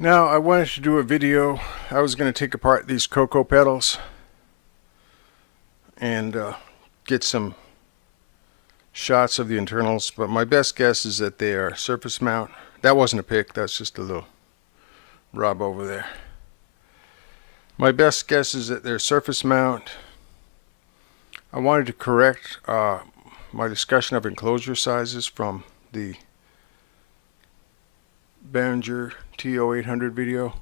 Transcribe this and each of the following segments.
Now I wanted to do a video. I was going to take apart these Kokko pedals and get some shots of the internals, but my best guess is that they are surface mount. That wasn't a pick, that's just a little rub over there. My best guess is that they're surface mount. I wanted to correct my discussion of enclosure sizes from the Behringer TO800 video.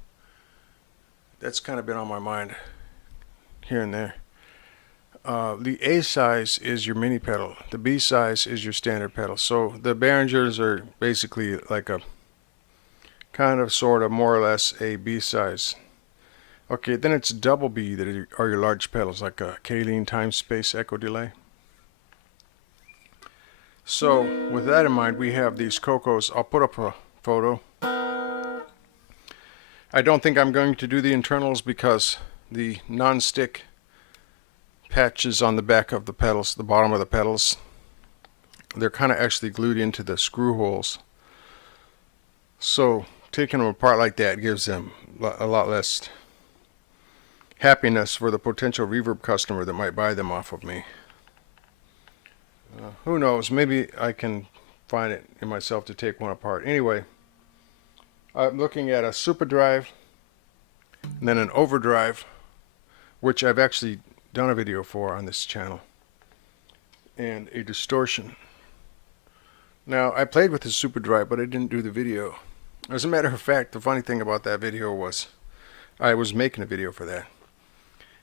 That's kind of been on my mind here and there. The A size is your mini pedal. The B size is your standard pedal. So the Behringers are basically like a kind of sort of more or less a B size. Okay, then it's double B that are your large pedals, like a Kaline time space echo delay. So with that in mind, we have these Kokkos. I'll put up a photo. I don't think I'm going to do the internals because the non-stick patches on the back of the pedals, the bottom of the pedals, they're kind of actually glued into the screw holes. So taking them apart like that gives them a lot less happiness for the potential reverb customer that might buy them off of me. Who knows, maybe I can find it in myself to take one apart. Anyway, I'm looking at a Superdrive and then an Overdrive, which I've actually done a video for on this channel, and a Distortion. Now I played with the Superdrive, but I didn't do the video. As a matter of fact, the funny thing about that video was I was making a video for that,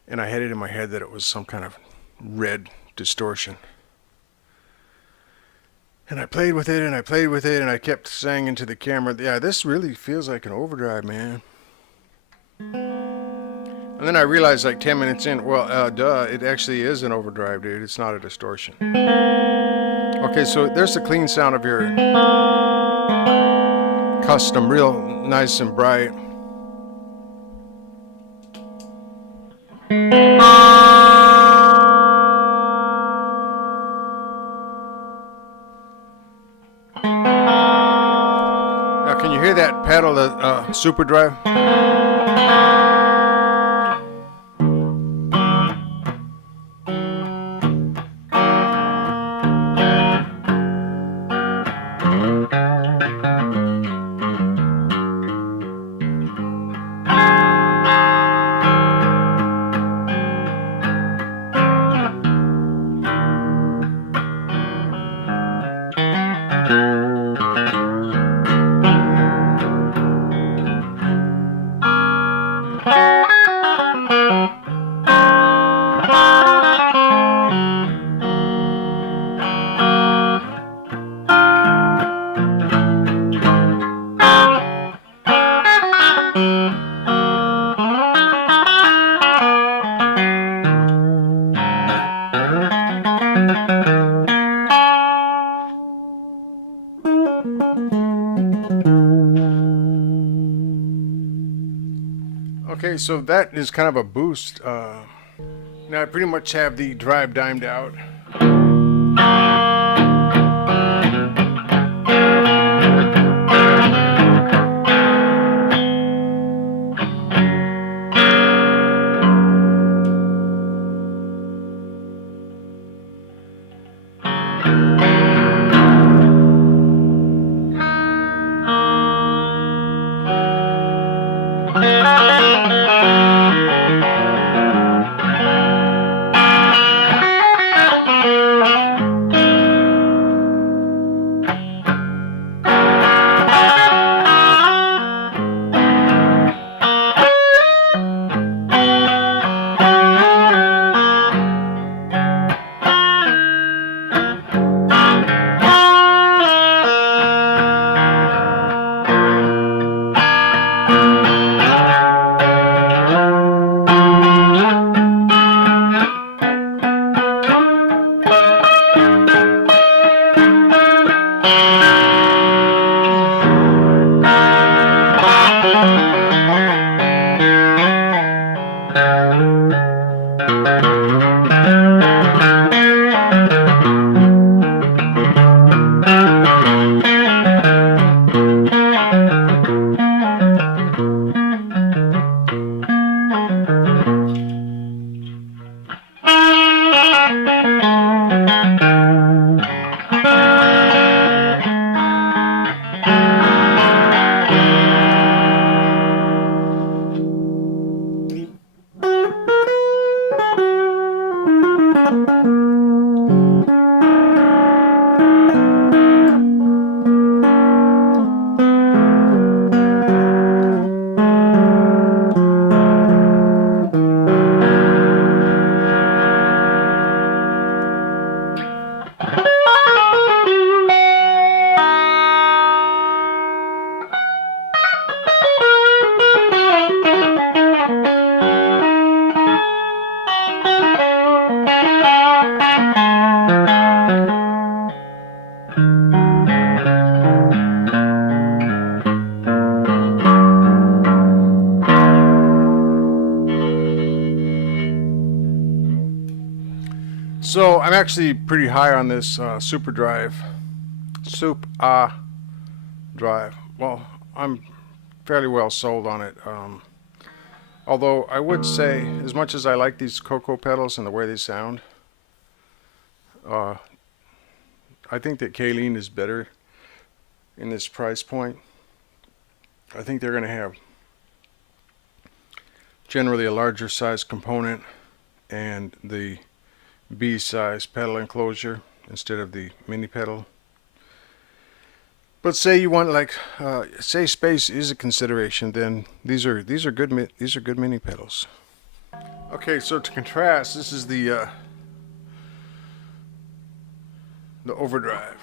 and I had it in my head that it was some kind of red distortion. And I played with it, and I played with it, and I kept saying into the camera, yeah, this really feels like an overdrive, man. And then I realized like 10 minutes in, well, duh, it actually is an overdrive, dude. It's not a distortion. Okay, so there's the clean sound of your Kustom, real nice and bright. Now, can you hear that pedal, the Superdrive? Okay, so that is kind of a boost. Now I pretty much have the drive dimed out. So I'm actually pretty high on this Superdrive. Drive. Well, I'm fairly well sold on it. Although I would say, as much as I like these Kokko pedals and the way they sound, I think that Kayleen is better in this price point. I think they're going to have generally a larger size component and the B size pedal enclosure instead of the mini pedal. But say you want, like, say space is a consideration, then these are good mini pedals. Okay, so to contrast, this is the Overdrive.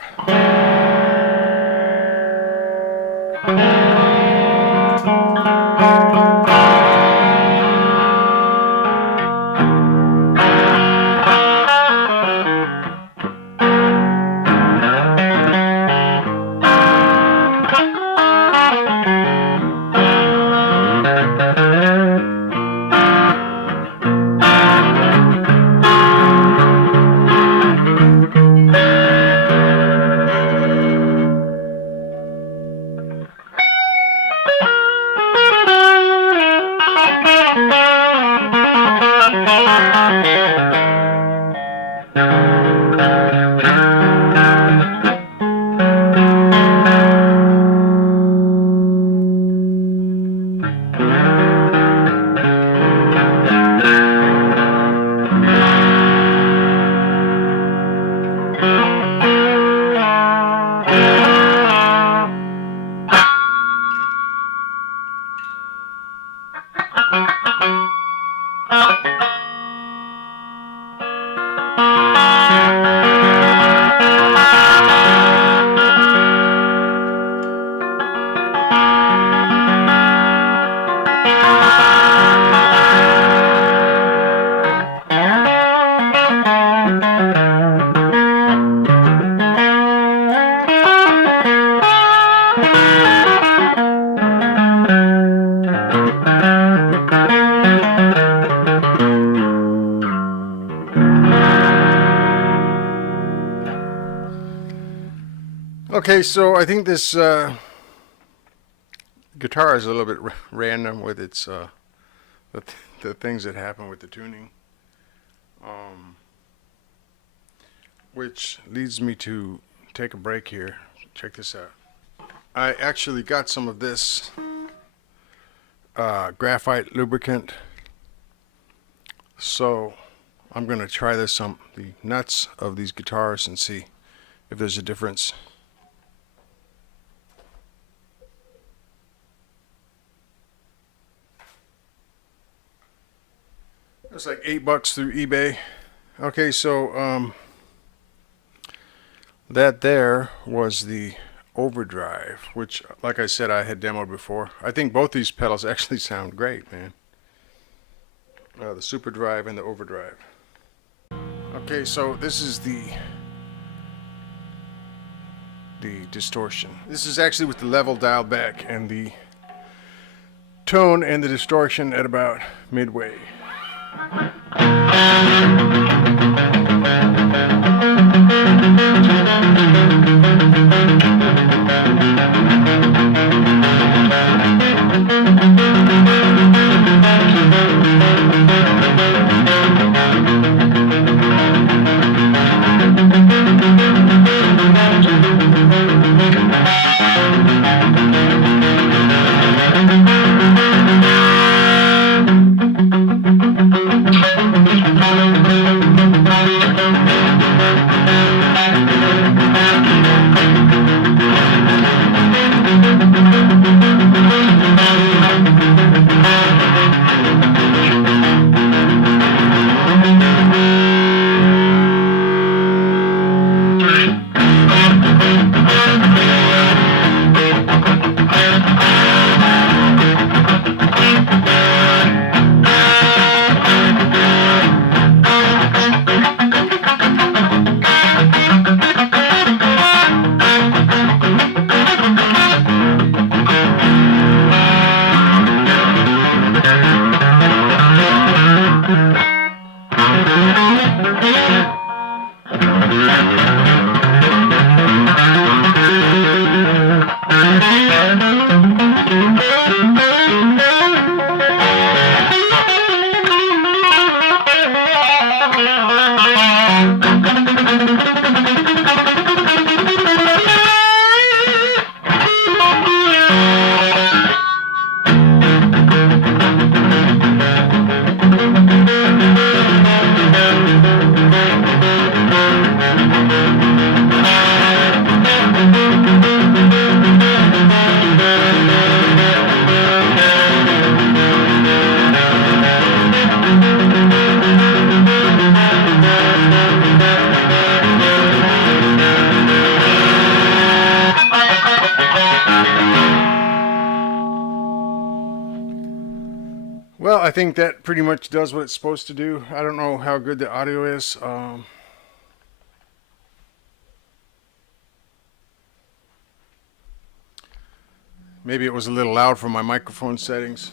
Okay, so I think this guitar is a little bit random with its the things that happen with the tuning, which leads me to take a break here. Check this out. I actually got some of this graphite lubricant, so I'm going to try this on the nuts of these guitars and see if there's a difference. It's like $8 through eBay. Okay, so that there was the Overdrive, which, like I said, I had demoed before. I think both these pedals actually sound great, man. The Superdrive and the Overdrive. Okay, so this is the Distortion. This is actually with the level dialed back and the tone and the distortion at about midway. Well, I think that pretty much does what it's supposed to do. I don't know how good the audio is. Maybe it was a little loud for my microphone settings.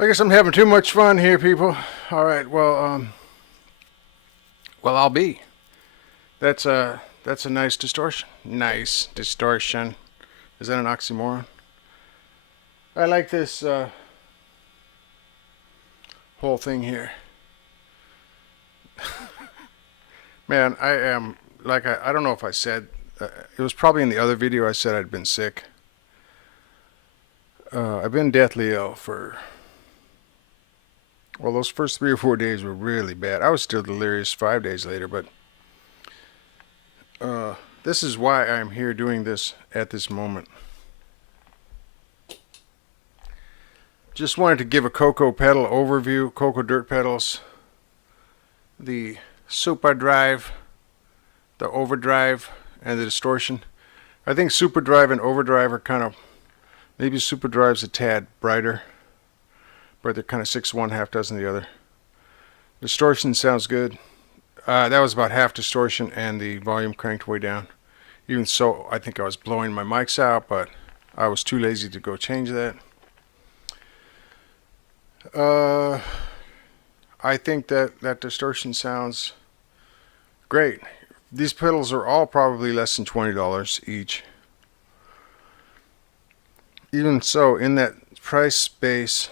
I guess I'm having too much fun here, people. All right, well, I'll be. That's a nice distortion. Nice distortion. Is that an oxymoron? I like this whole thing here. Man, I am, like, I don't know if I said, it was probably in the other video I said I'd been sick. I've been deathly ill for, well, those first 3 or 4 days were really bad. I was still delirious 5 days later, but this is why I'm here doing this at this moment. Just wanted to give a Kokko pedal overview. Kokko dirt pedals. The Superdrive, the Overdrive, and the Distortion. I think Superdrive and Overdrive are kind of, maybe Superdrive's a tad brighter, but they're kind of 6-1, half dozen the other. Distortion sounds good. That was about half distortion and the volume cranked way down. Even so, I think I was blowing my mics out, but I was too lazy to go change that. I think that distortion sounds great. These pedals are all probably less than $20 each. Even so, in that price space,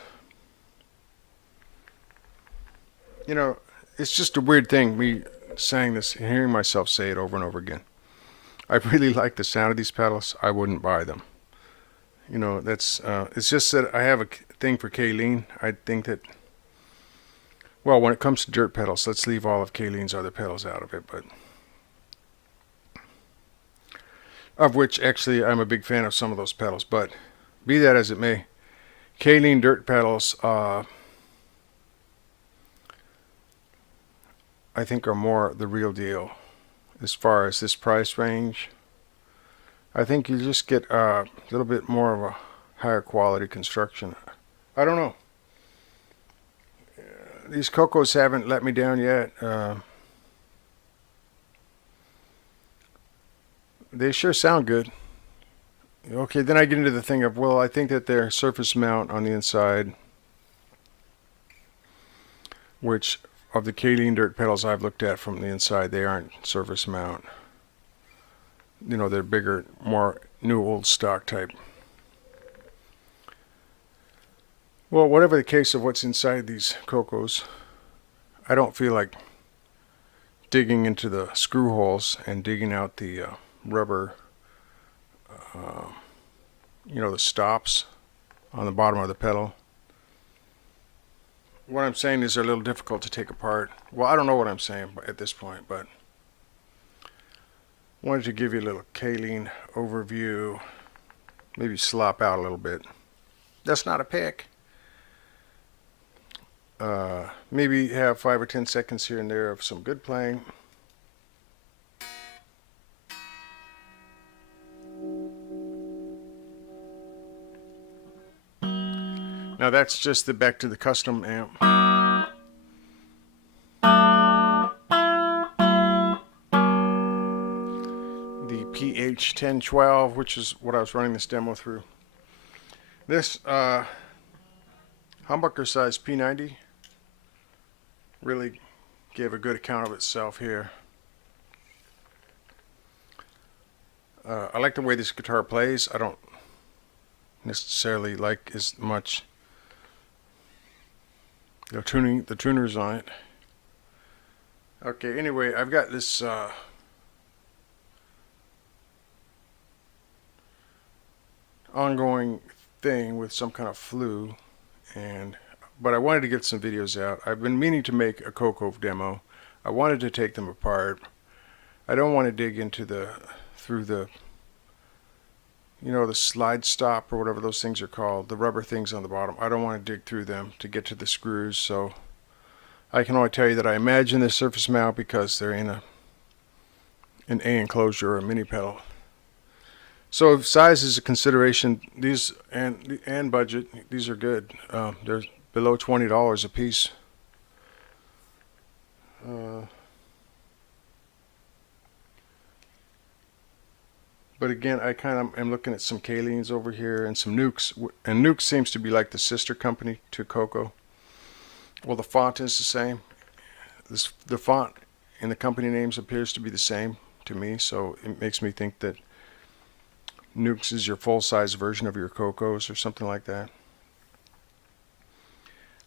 you know, it's just a weird thing, me saying this, hearing myself say it over and over again. I really like the sound of these pedals. I wouldn't buy them. You know, that's it's just that I have a thing for Kaleen. I think that, well, when it comes to dirt pedals, let's leave all of Kaleen's other pedals out of it, but of which actually I'm a big fan of some of those pedals. But be that as it may, Kaleen dirt pedals I think are more the real deal as far as this price range. I think you just get a little bit more of a higher quality construction. I don't know. These Kokkos haven't let me down yet. They sure sound good. Okay, then I get into the thing of, well, I think that they're surface mount on the inside, which of the Kaleen dirt pedals I've looked at from the inside, they aren't surface mount. You know, they're bigger, more new old stock type. Well, whatever the case of what's inside these Kokkos, I don't feel like digging into the screw holes and digging out the rubber, you know, the stops on the bottom of the pedal. What I'm saying is they're a little difficult to take apart. Well, I don't know what I'm saying at this point, but wanted to give you a little Kaleen overview, maybe slop out a little bit. That's not a pick. Maybe have 5 or 10 seconds here and there of some good playing. Now that's just the back to the custom amp. The PH1012, which is what I was running this demo through. This humbucker size P90 really gave a good account of itself here. I like the way this guitar plays. I don't necessarily like as much the tuners on it. Okay, anyway, I've got this ongoing thing with some kind of flu, but I wanted to get some videos out. I've been meaning to make a Kokko demo. I wanted to take them apart. I don't want to dig into through the, you know, the slide stop or whatever those things are called, the rubber things on the bottom. I don't want to dig through them to get to the screws, so I can only tell you that I imagine they're surface mount because they're in an A enclosure or a mini pedal. So if size is a consideration, these and budget, these are good. They're below $20 a piece. But again, I kind of am looking at some Kaleens over here and some NuX, and NuX seems to be like the sister company to Kokko. Well, the font is the same. The font in the company names appears to be the same to me, so it makes me think that NuX is your full-size version of your Kokkos or something like that.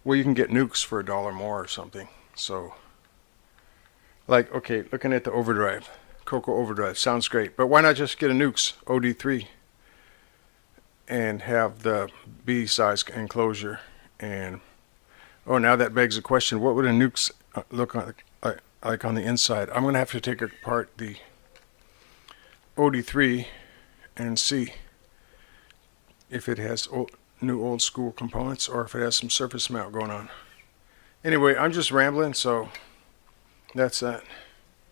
Well, you can get NuX for $1 more or something. So, like, okay, looking at the Overdrive, Kokko Overdrive sounds great, but why not just get a NuX OD-3 and have the B-size enclosure? And oh, now that begs the question: what would a NuX look like on the inside? I'm going to have to take apart the OD-3 and see if it has new old school components or if it has some surface mount going on. Anyway, I'm just rambling, so that's that.